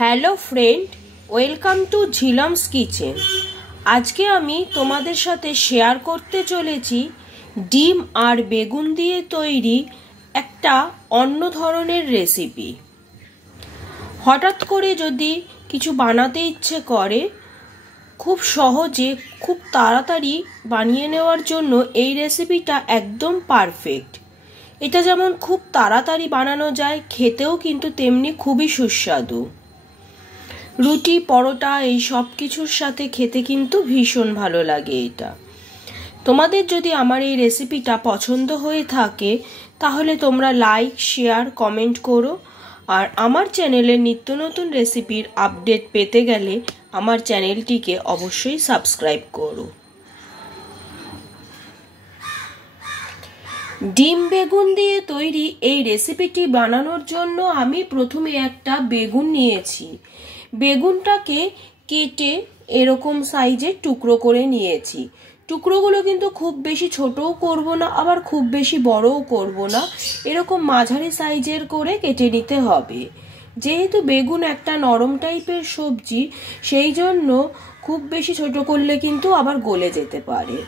Hello friend, welcome to Jhilam's kitchen. আজকে আমি তোমাদের সাথে শেয়ার করতে চলেছি ডিম আর বেগুন দিয়ে তৈরি একটা অন্য ধরনের রেসিপি। হঠাৎ করে যদি কিছু বানাতে ইচ্ছে করে, খুব সহজে খুব তাড়াতাড়ি বানিয়ে নেওয়ার জন্য এই রেসিপিটা একদম পারফেক্ট। এটা যেমন খুব তাড়াতাড়ি বানানো যায়, খেতেও কিন্তু তেমনি খুবই সুস্বাদু। রুটি, পরোটা এই সব কিছুর সাথে খেতে কিন্তু ভীষণ ভালো লাগে এটা। তোমাদের যদি আমার এই রেসিপিটা পছন্দ হয়ে থাকে তাহলে তোমরা লাইক, শেয়ার, কমেন্ট করো। আর আমার চ্যানেলের নিত্য নতুন রেসিপির আপডেট পেতে গেলে আমার চ্যানেলটিকে অবশ্যই সাবস্ক্রাইব করো। ডিম বেগুন দিয়ে তৈরি এই রেসিপিটি বানানোর জন্য আমি প্রথমে একটা বেগুন নিয়েছি। বেগুনটাকে কেটে এরকম সাইজের টুকরো করে নিয়েছি। টুকরোগুলো কিন্তু খুব বেশি ছোটও করব না, আবার খুব বেশি বড়ও করব না, এরকম মাঝারি সাইজের করে কেটে নিতে হবে। যেহেতু বেগুন একটা নরম টাইপের সবজি, সেই জন্য খুব বেশি ছোট করলে কিন্তু আবার গলে যেতে পারে।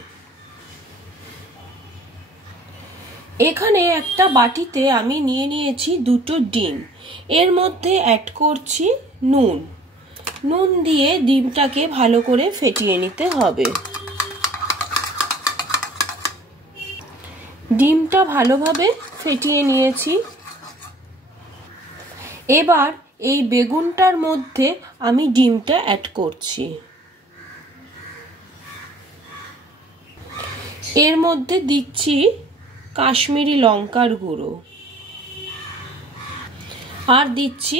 এখানে একটা বাটিতে আমি নিয়ে নিয়েছি দুটো ডিম। এর মধ্যে অ্যাড করছি নুন। নুন দিয়ে ডিমটাকে ভালো করে ফেটিয়ে নিতে হবে। ডিমটা ভালোভাবে ফেটিয়ে নিয়েছি। এবার এই বেগুনটার মধ্যে আমি ডিমটা অ্যাড করছি। এর মধ্যে দিচ্ছি কাশ্মীরি লঙ্কার গুঁড়ো আর দিচ্ছি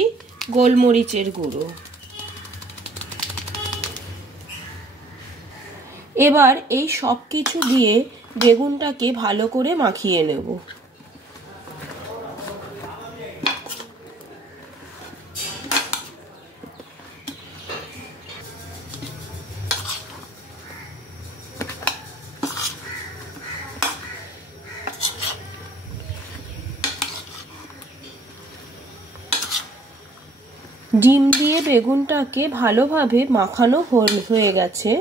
গোলমরিচের গুঁড়ো। এবার এই সব কিছু দিয়ে বেগুনটাকে ভালো করে মাখিয়ে নেব। ডিম দিয়ে বেগুনটাকে ভালোভাবে মাখানো হয়ে গেছে।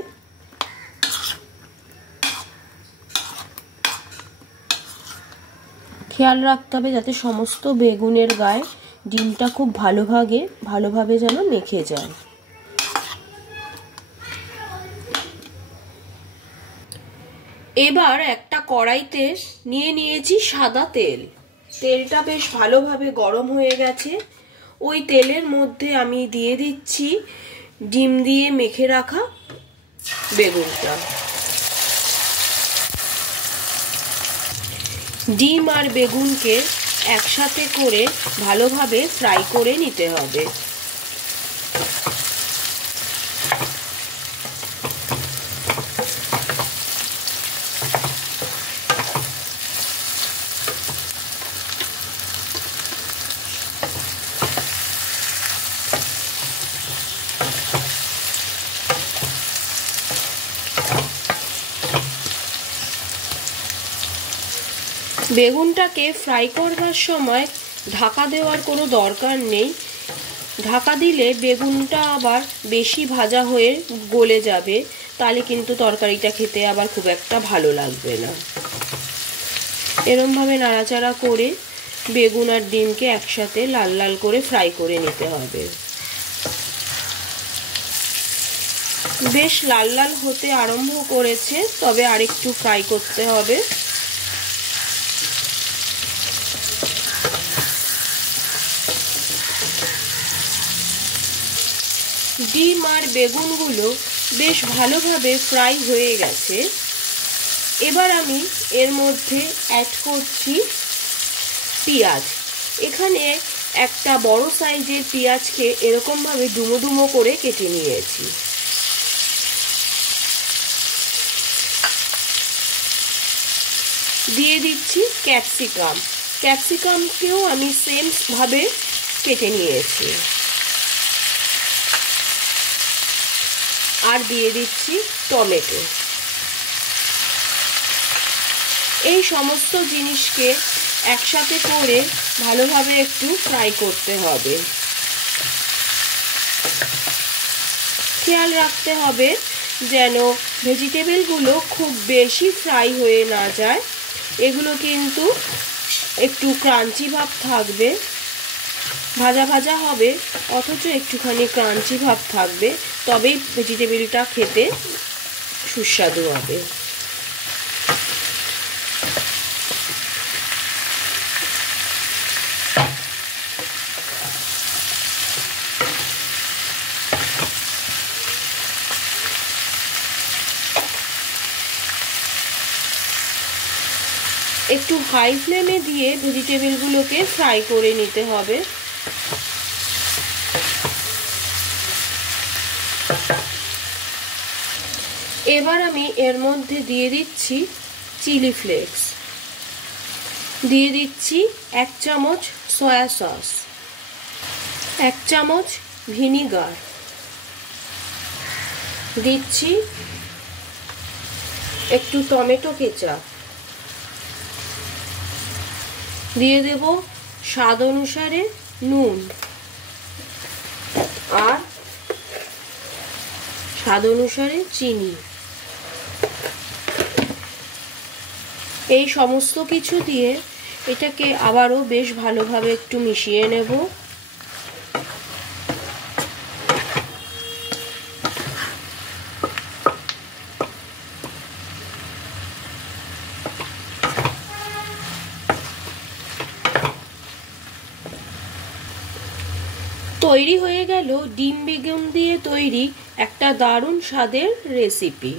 খেয়াল রাখতে হবে যাতে সমস্ত বেগুনের গায়ে ডিমটা খুব ভালোভাবে যেন মেখে যায়। এবার একটা কড়াইতে নিয়ে নিয়েছি সাদা তেল। তেলটা বেশ ভালোভাবে গরম হয়ে গেছে। ওই তেলের মধ্যে আমি দিয়ে দিচ্ছি ডিম দিয়ে মেখে রাখা বেগুনটা। ডিম আর বেগুনকে একসাথে করে ভালোভাবে ফ্রাই করে নিতে হবে। বেগুনটাকে ফ্রাই করবার সময় ঢাকা দেওয়ার কোনো দরকার নেই। ঢাকা দিলে বেগুনটা আবার বেশি ভাজা হয়ে গলে যাবে, তাহলে কিন্তু তরকারিটা খেতে আবার খুব একটা ভালো লাগবে না। এরমভাবে নাড়াচাড়া করে বেগুন আর ডিমকে একসাথে লাল লাল করে ফ্রাই করে নিতে হবে। বেশ লাল লাল হতে আরম্ভ করেছে, তবে আরেকটু ফ্রাই করতে হবে। ডিম আর বেগুনগুলো বেশ ভালোভাবে ফ্রাই হয়ে গেছে। এবার আমি এর মধ্যে অ্যাড করছি পেঁয়াজ। এখানে একটা বড় সাইজের পেঁয়াজকে এরকমভাবে ডুমো ডুমো করে কেটে নিয়েছি। দিয়ে দিচ্ছি ক্যাপসিকাম। ক্যাপসিকামকেও আমি সেম ভাবে কেটে নিয়েছি। আর দিয়ে দিচ্ছি টমেটো। এই সমস্ত জিনিসকে একসাথে করে ভালোভাবে একটু ফ্রাই করতে হবে। খেয়াল রাখতে হবে যেন ভেজিটেবলগুলো খুব বেশি ফ্রাই হয়ে না যায়। এগুলো কিন্তু একটু ক্রাঞ্চি ভাব থাকবে, ভাজা ভাজা হবে অথচ একটুখানি ক্রাঞ্চি ভাব থাকবে, তবেই ভেজিটেবলটা খেতে সুস্বাদু হবে। একটু হাই ফ্লেমে দিয়ে ভেজিটেবলগুলোকে ফ্রাই করে নিতে হবে। এবার আমি এর মধ্যে দিয়ে দিচ্ছি চিলি ফ্লেক্স, দিয়ে দিচ্ছি 1 চামচ সয়া সস, 1 চামচ ভিনিগার, দিচ্ছি একটু টমেটো কেচাপ, দিয়ে দেব স্বাদ অনুসারে নুন আর স্বাদ অনুসারে চিনি। এই সমস্ত কিছু দিয়ে এটাকে আবারও বেশ ভালোভাবে একটু মিশিয়ে নেব। তৈরি হয়ে গেল ডিম বেগুন দিয়ে তৈরি একটা দারুণ স্বাদের রেসিপি।